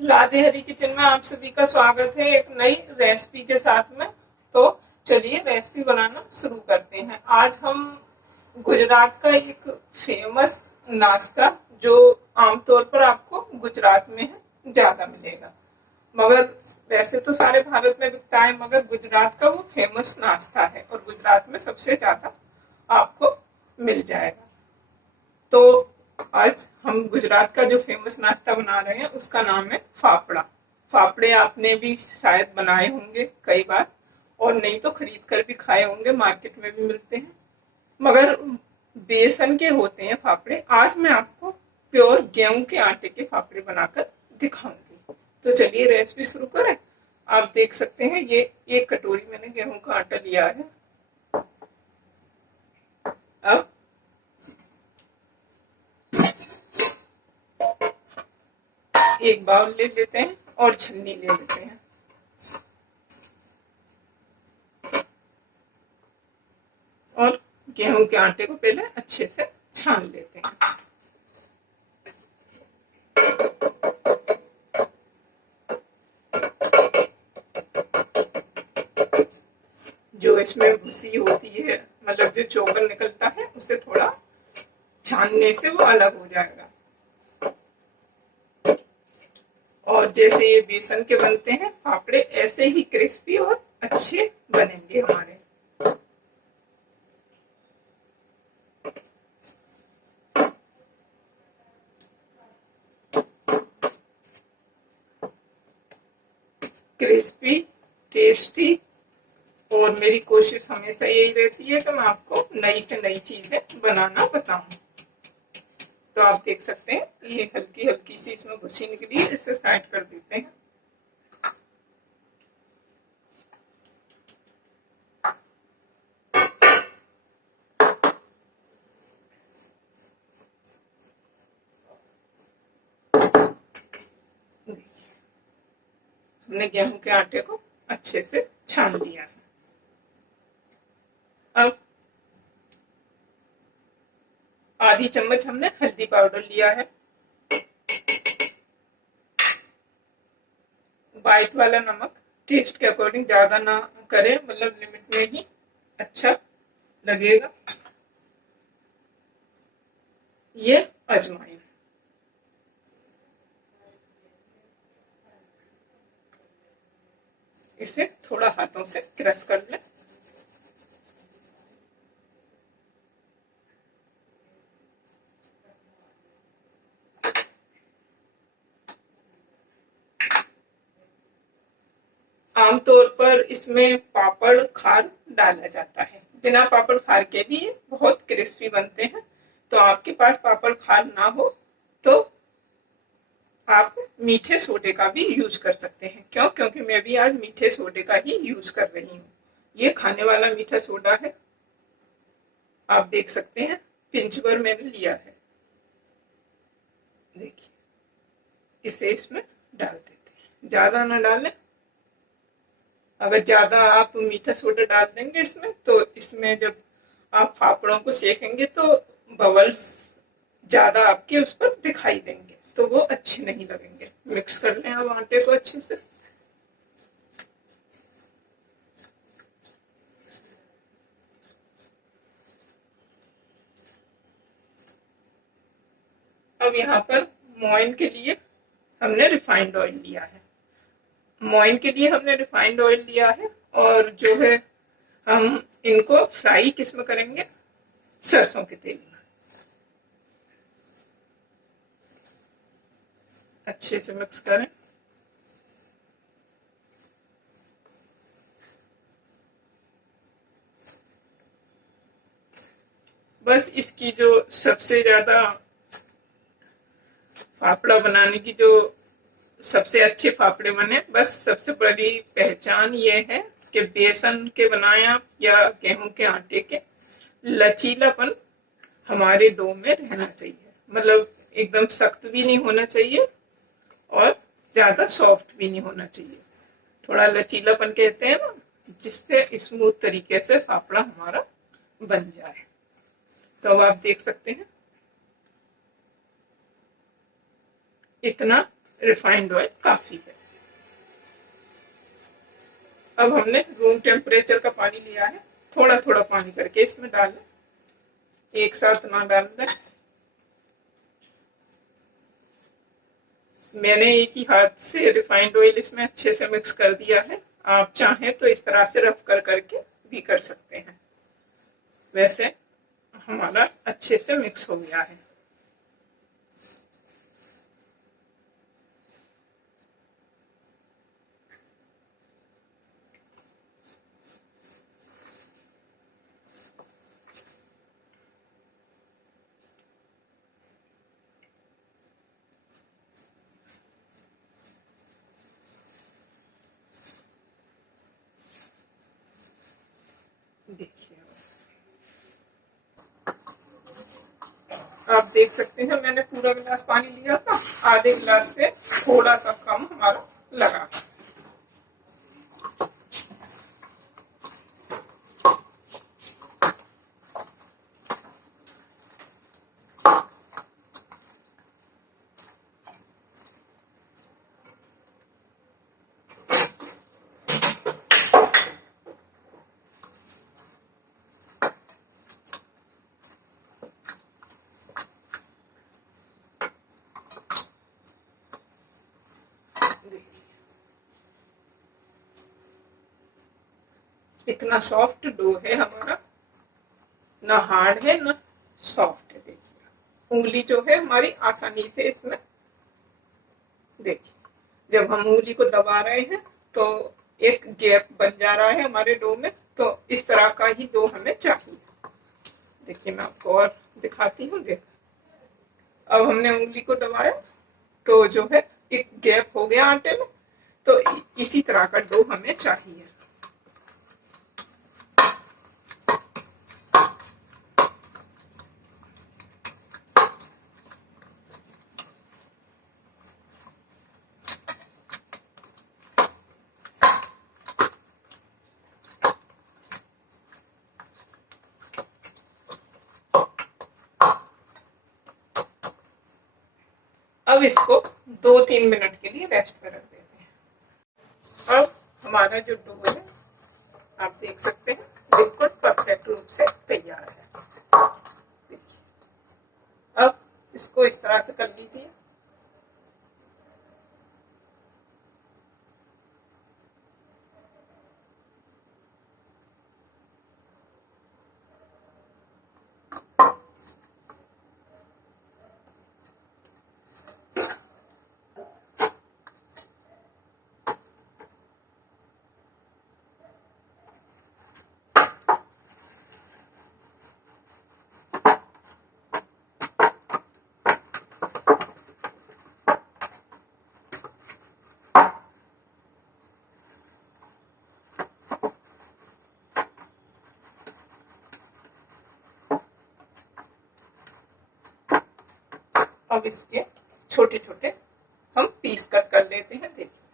राधे हरी kitchen में आप सभी का स्वागत है एक नई रेसिपी के साथ में। तो चलिए रेसिपी बनाना शुरू करते हैं। आज हम गुजरात का एक फेमस नाश्ता जो आमतौर पर आपको गुजरात में है ज्यादा मिलेगा, मगर वैसे तो सारे भारत में बिकता है, मगर गुजरात का वो फेमस नाश्ता है और गुजरात में सबसे ज्यादा आपको मिल जाएगा। तो आज हम गुजरात का जो फेमस नाश्ता बना रहे हैं उसका नाम है फाफड़ा। फाफड़े आपने भी शायद बनाए होंगे कई बार, और नहीं तो खरीद कर भी खाए होंगे, मार्केट में भी मिलते हैं, मगर बेसन के होते हैं फाफड़े। आज मैं आपको प्योर गेहूं के आटे के फाफड़े बनाकर दिखाऊंगी। तो चलिए रेसिपी शुरू करें। आप देख सकते हैं ये 1 कटोरी मैंने गेहूं का आटा लिया है। अब एक बाउल ले लेते हैं और छन्नी ले लेते हैं। और गेहूं के आटे को पहले अच्छे से छान लेते हैं। जो इसमें भूसी होती है, मतलब जो चोकर निकलता है, उससे थोड़ा छानने से वो अलग हो जाएगा। और जैसे ये बेसन के बनते हैं फाफड़े, ऐसे ही क्रिस्पी और अच्छे बनेंगे हमारे। क्रिस्पी, टेस्टी, और मेरी कोशिश हमेशा यही रहती है कि मैं आपको नई से नई चीजें बनाना बताऊं। तो आप देख सकते हैं ये हल्की हल्की सी इसमें भूसी निकली है, इसे साइड कर देते हैं। हमने गेहूं के आटे को अच्छे से छान लिया है। अब आधी चम्मच हमने हल्दी पाउडर लिया है। व्हाइट वाला नमक टेस्ट के अकॉर्डिंग, ज्यादा ना करें, मतलब लिमिट में ही अच्छा लगेगा। ये अजवाइन, इसे थोड़ा हाथों से क्रश कर लें। आमतौर पर इसमें पापड़ खार डाला जाता है, बिना पापड़ खार के भी ये बहुत क्रिस्पी बनते हैं। तो आपके पास पापड़ खार ना हो तो आप मीठे सोडे का भी यूज कर सकते हैं। क्यों? क्योंकि मैं भी आज मीठे सोडे का ही यूज कर रही हूँ। ये खाने वाला मीठा सोडा है, आप देख सकते हैं, पिंच भर मैंने लिया है। देखिए, इसे इसमें डाल देते हैं, ज्यादा ना डालें। अगर ज्यादा आप मीठा सोडा डाल देंगे इसमें, तो इसमें जब आप फाफड़ों को सेकेंगे तो बबल्स ज्यादा आपके उस पर दिखाई देंगे, तो वो अच्छे नहीं लगेंगे। मिक्स कर लें अब आटे को अच्छे से। अब यहाँ पर मोइन के लिए हमने रिफाइंड ऑयल लिया है। मोइन के लिए हमने रिफाइंड ऑयल लिया है, और जो है हम इनको फ्राई किस में करेंगे? सरसों के तेल में। अच्छे से मिक्स करें। बस इसकी जो सबसे ज्यादा फाफड़ा बनाने की जो सबसे अच्छे फाफड़े बने, बस सबसे बड़ी पहचान ये है कि बेसन के बनाए आप या गेहूं के आटे के, लचीलापन हमारे डो में रहना चाहिए। मतलब एकदम सख्त भी नहीं होना चाहिए और ज्यादा सॉफ्ट भी नहीं होना चाहिए। थोड़ा लचीलापन कहते हैं ना, जिससे स्मूथ तरीके से फाफड़ा हमारा बन जाए। तो अब आप देख सकते हैं इतना रिफाइंड ऑयल काफी है। अब हमने रूम टेम्परेचर का पानी लिया है, थोड़ा थोड़ा पानी करके इसमें डालें, एक साथ ना डाल दें। मैंने एक ही हाथ से रिफाइंड ऑयल इसमें अच्छे से मिक्स कर दिया है। आप चाहें तो इस तरह से रफ कर करके भी कर सकते हैं। वैसे हमारा अच्छे से मिक्स हो गया है। देखिए, आप देख सकते हैं मैंने पूरा गिलास पानी लिया था, आधे गिलास से थोड़ा सा कम हमारा लगा। इतना सॉफ्ट डो है हमारा, ना हार्ड है ना सॉफ्ट है। देखिए उंगली जो है हमारी आसानी से इसमें, देखिए जब हम उंगली को दबा रहे हैं तो एक गैप बन जा रहा है हमारे डो में, तो इस तरह का ही डो हमें चाहिए। देखिए मैं आपको और दिखाती हूँ। देख, अब हमने उंगली को दबाया तो जो है एक गैप हो गया आटे में, तो इसी तरह का डो हमें चाहिए। अब इसको 2-3 मिनट के लिए रेस्ट पे रख देते हैं। अब हमारा जो डो है आप देख सकते हैं बिल्कुल परफेक्ट रूप से तैयार है। अब इसको इस तरह से कर लीजिए। अब इसके छोटे छोटे हम पीस कट कर लेते हैं। देखिए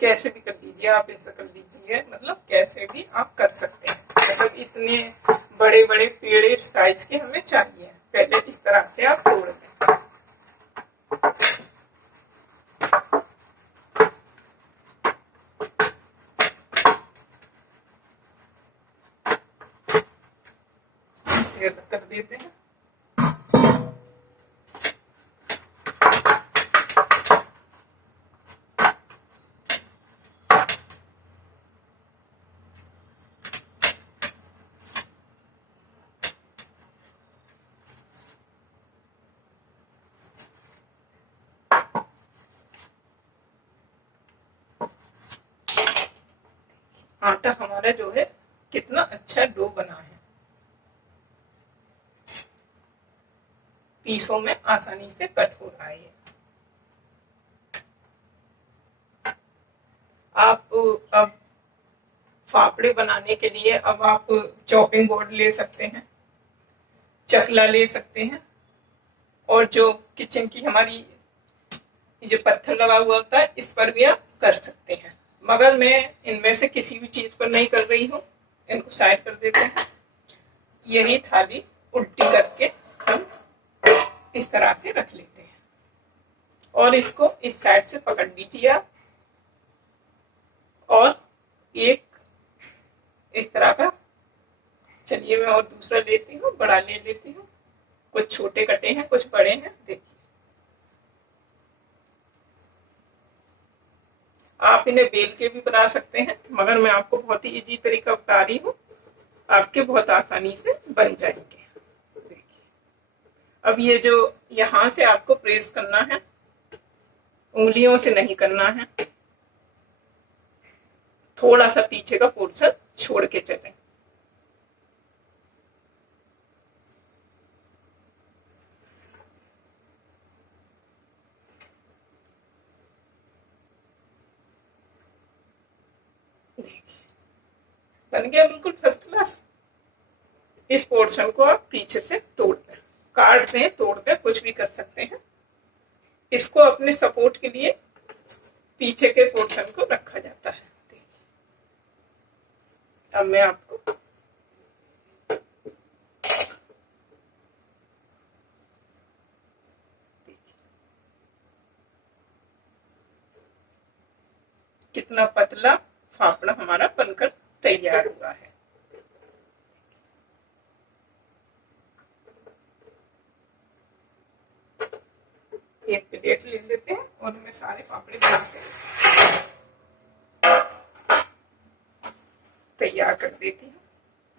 कैसे भी कर लीजिए, आप ऐसा कर लीजिए, मतलब कैसे भी आप कर सकते हैं। मतलब इतने बड़े बड़े पेड़े साइज के हमें चाहिए। पहले इस तरह से आप तोड़ दें। इसे अलग कर देते हैं। आटा हमारा जो है कितना अच्छा डो बना है, पीसों में आसानी से कट हो रहा है। फाफड़े बनाने के लिए अब आप चॉपिंग बोर्ड ले सकते हैं, चकला ले सकते हैं, और जो किचन की हमारी जो पत्थर लगा हुआ होता है इस पर भी आप कर सकते हैं। मगर मैं इनमें से किसी भी चीज पर नहीं कर रही हूँ, इनको साइड कर देते हैं। यही थाली उल्टी करके हम इस तरह से रख लेते हैं और इसको इस साइड से पकड़ लीजिए आप, और एक इस तरह का, चलिए मैं और दूसरा लेती हूँ, बड़ा ले लेती हूँ। कुछ छोटे कटे हैं, कुछ बड़े हैं, देखिए। आप इन्हें बेल के भी बना सकते हैं, मगर मैं आपको बहुत ही इजी तरीका बता रही हूँ, आपके बहुत आसानी से बन जाएंगे। देखिए, अब ये जो यहाँ से आपको प्रेस करना है, उंगलियों से नहीं करना है, थोड़ा सा पीछे का पोर्शन छोड़ के चलें। देखिए, बन गया बिल्कुल फर्स्ट क्लास। इस पोर्शन को आप पीछे से तोड़ दें, काट दें, तोड़ दें, कुछ भी कर सकते हैं। इसको अपने सपोर्ट के लिए पीछे के पोर्शन को रखा जाता है। देखिए, अब मैं आपको कितना पतला फाफड़ा हमारा बनकर तैयार हुआ है। एक प्लेट ले लेते हैं और मैं सारे फाफड़े बनाते हैं तैयार कर देती हूँ।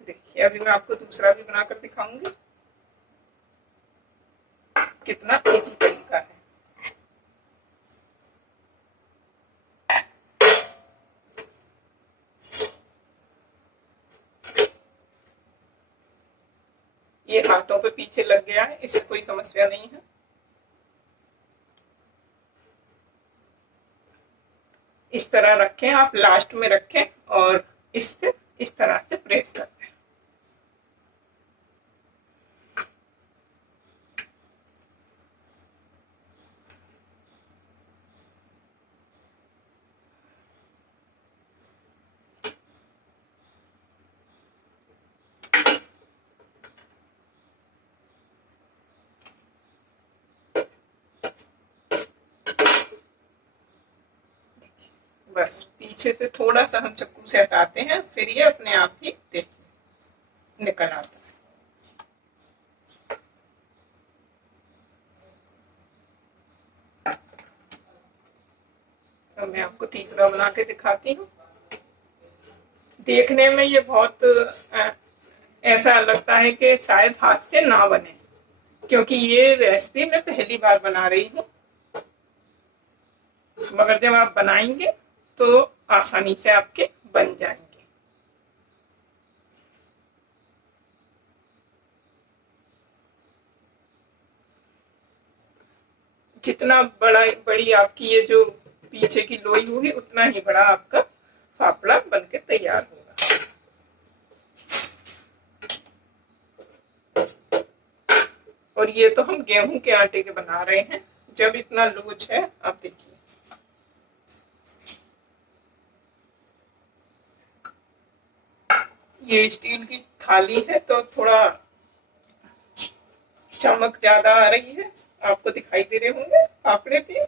देखिए, अभी मैं आपको दूसरा भी बनाकर दिखाऊंगी, कितना इजी तरीका है। ये हाथों पे पीछे लग गया है, इससे कोई समस्या नहीं है। इस तरह रखें, आप लास्ट में रखें और इससे इस तरह से प्रेस कर दें। बस पीछे से थोड़ा सा हम चक्कू से हटाते हैं, फिर ये अपने आप ही देखिए निकल आता है। तो मैं आपको तीसरा बना के दिखाती हूँ। देखने में ये बहुत ऐसा लगता है कि शायद हाथ से ना बने, क्योंकि ये रेसिपी मैं पहली बार बना रही हूँ, मगर जब आप बनाएंगे तो आसानी से आपके बन जाएंगे। जितना बड़ी आपकी ये जो पीछे की लोई होगी, उतना ही बड़ा आपका फाफड़ा बनके तैयार होगा। और ये तो हम गेहूं के आटे के बना रहे हैं, जब इतना लूज है, आप देखिए। ये स्टील की थाली है तो थोड़ा चमक ज्यादा आ रही है, आपको दिखाई दे रहे होंगे फाफड़े थे।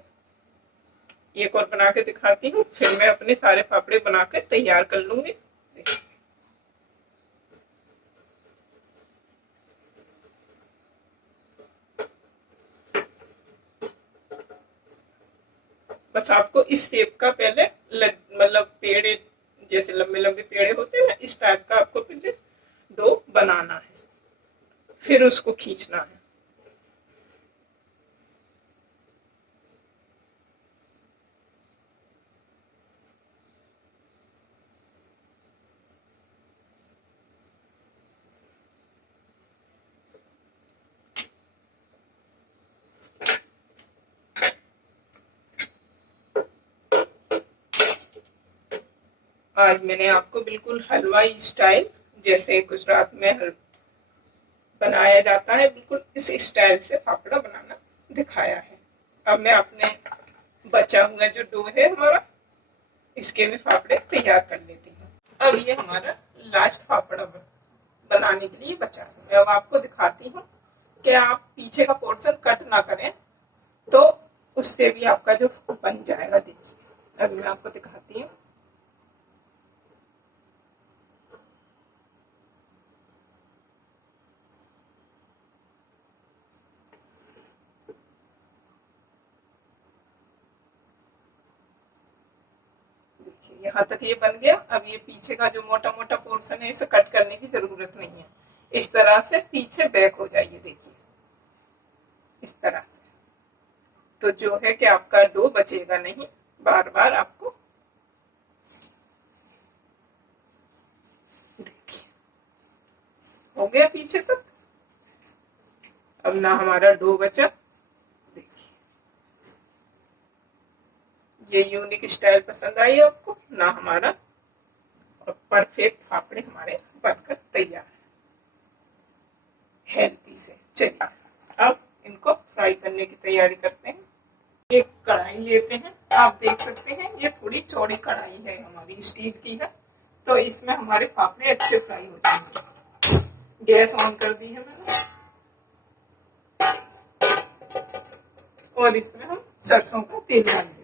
एक और बना के दिखाती हूँ, फिर मैं अपने सारे फाफड़े बना के तैयार कर लूंगी। बस आपको इस शेप का पहले मतलब पेड़े जैसे लंबे लंबे पेड़े होते हैं ना, इस टाइप का आपको पहले डो बनाना है, फिर उसको खींचना है। आज मैंने आपको बिल्कुल हलवाई स्टाइल, जैसे गुजरात में बनाया जाता है, बिल्कुल इस स्टाइल से फाफड़ा बनाना दिखाया है। अब मैं अपने बचा हुआ जो डो है हमारा, इसके भी फाफड़े तैयार कर लेती हूँ। अब ये हमारा लास्ट फाफड़ा बनाने के लिए बचा है। मैं अब आपको दिखाती हूँ कि आप पीछे का पोर्शन कट ना करें, तो उससे भी आपका जो बन जाएगा। देखिए अब मैं आपको दिखाती हूँ। यहाँ तक ये बन गया। अब ये पीछे का जो मोटा मोटा पोर्शन है, इसे कट करने की जरूरत नहीं है। इस तरह से पीछे बैक हो जाइए। देखिए इस तरह से, तो जो है कि आपका डो बचेगा नहीं। बार बार आपको देखिए हो गया पीछे तक। अब ना हमारा डो बचा। देखिए ये यूनिक स्टाइल पसंद आई आपको ना? हमारा परफेक्ट फाफड़े हमारे बनकर तैयार है, हेल्थी से। चलिए अब इनको फ्राई करने की तैयारी करते हैं। एक कढ़ाई लेते हैं। आप देख सकते हैं ये थोड़ी चौड़ी कढ़ाई है, हमारी स्टील की है, तो इसमें हमारे फाफड़े अच्छे फ्राई हो जाएंगे। गैस ऑन कर दी है मैंने, और इसमें हम सरसों का तेल डाल देते हैं।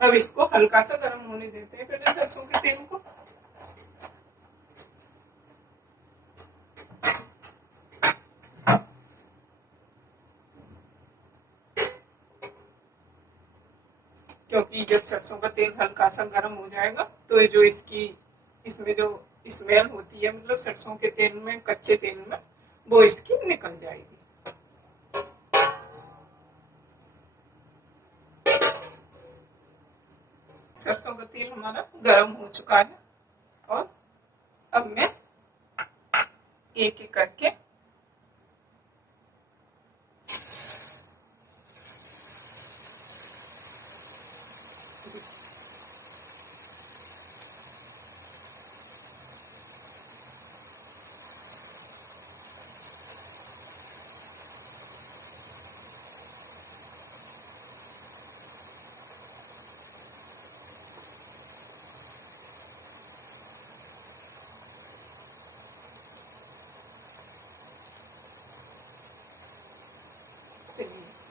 अब इसको हल्का सा गर्म होने देते हैं पहले सरसों के तेल को। क्योंकि जब सरसों का तेल हल्का सा गर्म हो जाएगा, तो ये जो इसमें जो स्मेल होती है, मतलब सरसों के तेल में, कच्चे तेल में, वो इसकी निकल जाएगी। सरसों का तेल हमारा गर्म हो चुका है, और अब मैं एक एक करके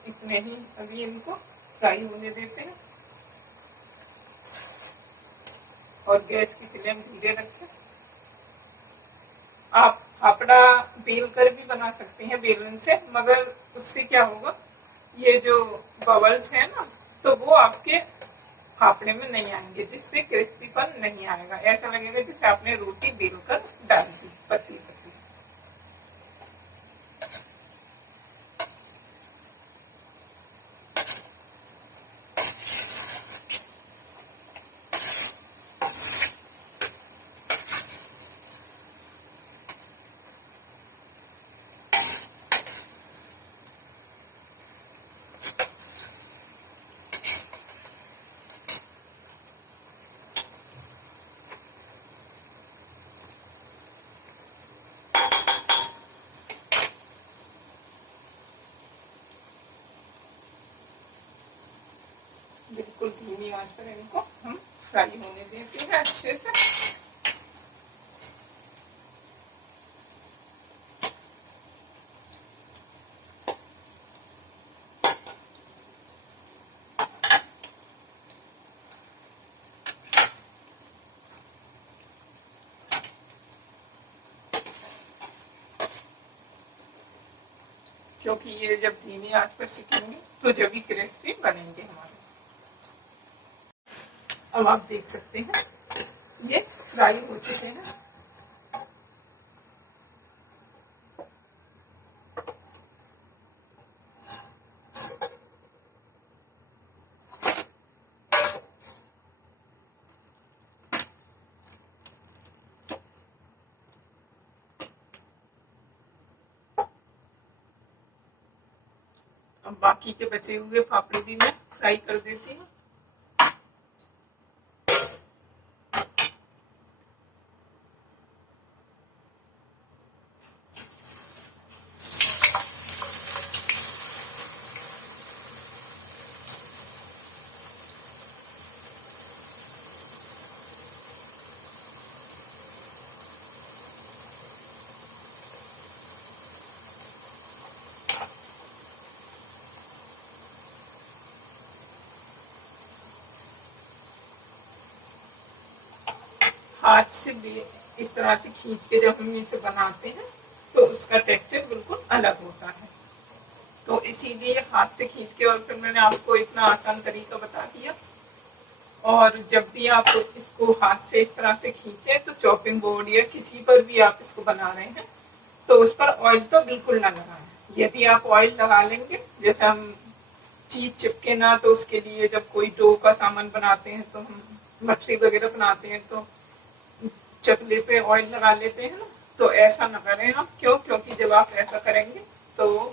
इतने ही अभी इनको फ्राई होने देते हैं, और गैस की फ्लेम धीरे रखें। आप फाफड़ा बेल कर भी बना सकते हैं बेलन से, मगर उससे क्या होगा, ये जो बबल्स है ना, तो वो आपके फाफड़े में नहीं आएंगे, जिससे क्रिस्पीपन नहीं आएगा। ऐसा लगेगा जैसे आपने रोटी बेल कर डाल दी पतली पतली। बिल्कुल धीमी आंच पर इनको हम फ्राई होने देते हैं अच्छे से। क्योंकि ये जब धीमी आंच पर सिकेंगे तो जब भी क्रिस्पी बनेंगे हमारे। अब आप देख सकते हैं ये फ्राई हो चुके हैं। अब बाकी के बचे हुए फाफड़े भी मैं फ्राई कर देती हूँ। हाथ से भी इस तरह से खींच के जब हम इसे बनाते हैं तो उसका टेक्सचर बिल्कुल अलग होता है। तो इसीलिए हाथ से खींच के, और फिर मैंने आपको इतना आसान तरीका बता दिया। और जब भी आप इसको हाथ से इस तरह से खींचे तो चॉपिंग बोर्ड या किसी पर भी आप इसको बना रहे हैं तो उस पर ऑयल तो बिल्कुल ना लगाएं। यदि आप ऑयल लगा लेंगे, जैसे हम चीज चिपके ना, तो उसके लिए जब कोई डो का सामान बनाते हैं तो हम मछली वगैरह बनाते हैं तो चकले पे ऑयल लगा लेते हैं ना, तो ऐसा ना करें आप। क्यों? क्योंकि जब आप ऐसा करेंगे तो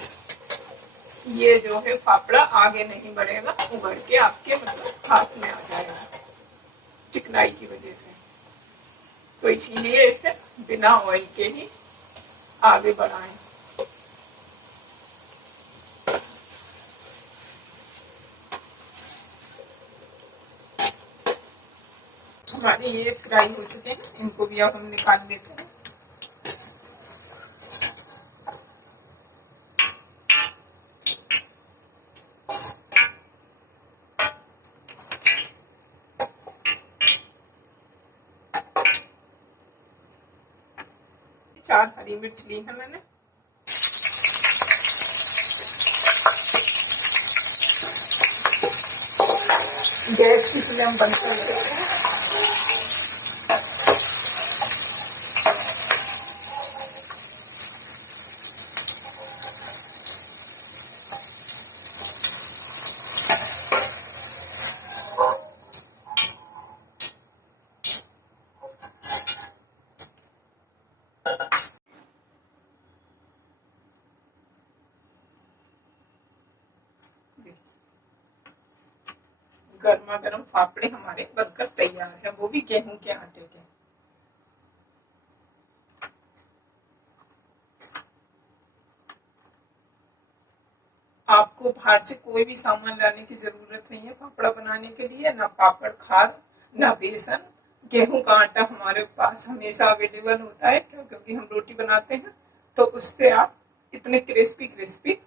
ये जो है फाफड़ा आगे नहीं बढ़ेगा, उभर के आपके मतलब हाथ में आ जाएगा चिकनाई की वजह से। तो इसीलिए इसे बिना ऑयल के ही आगे बढ़ाएं। हमारे ये फ्राई हो चुके हैं, इनको भी अब हम निकाल लेते हैं। चार हरी मिर्च ली है मैंने। गैस की फ्लेम बंद कर देते हैं। गर्मा गर्म फाफड़े हमारे बनकर तैयार है, वो भी गेहूं के आटे के। आपको बाहर से कोई भी सामान लाने की जरूरत नहीं है फाफड़ा बनाने के लिए, ना पापड़ खार, ना बेसन। गेहूं का आटा हमारे पास हमेशा अवेलेबल होता है। क्यों? क्योंकि हम रोटी बनाते हैं तो उससे आप इतने क्रिस्पी क्रिस्पी,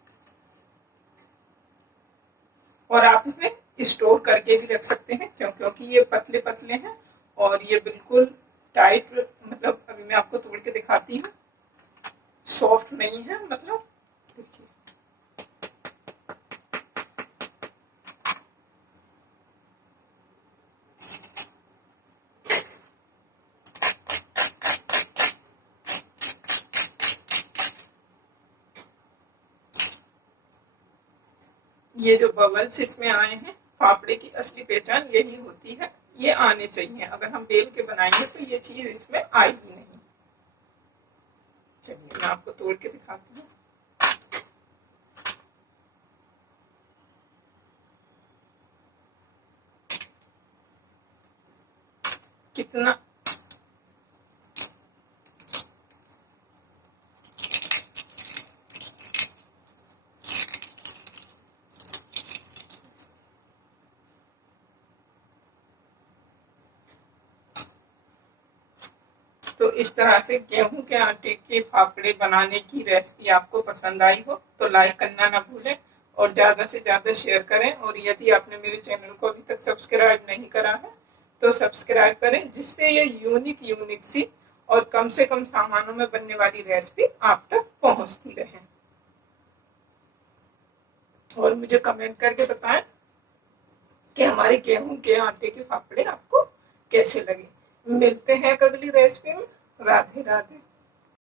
और आप इसमें स्टोर करके भी रख सकते हैं। क्यों? क्योंकि ये पतले पतले हैं और ये बिल्कुल टाइट, मतलब अभी मैं आपको तोड़ के दिखाती हूँ, सॉफ्ट नहीं है। मतलब देखिए, ये जो बबल्स इसमें आए हैं, फाफड़े की असली पहचान यही होती है। ये आने चाहिए, अगर हम बेल के बनाएंगे तो ये चीज इसमें आएगी नहीं। चलिए मैं आपको तोड़ के दिखाती हूँ। कितना तो इस तरह से गेहूं के आटे के फाफड़े बनाने की रेसिपी आपको पसंद आई हो तो लाइक करना ना भूलें और ज़्यादा से ज़्यादा शेयर करें। और यदि आपने मेरे चैनल को अभी तक सब्सक्राइब नहीं करा है तो सब्सक्राइब करें, जिससे ये यूनिक सी और कम से कम सामानों में बनने वाली रेसिपी आप तक पहुंचती रहे। और मुझे कमेंट करके बताएं कि हमारे गेहूं के आटे के फाफड़े आपको कैसे लगे। मिलते हैं अगली रेसिपी में। राधे राधे।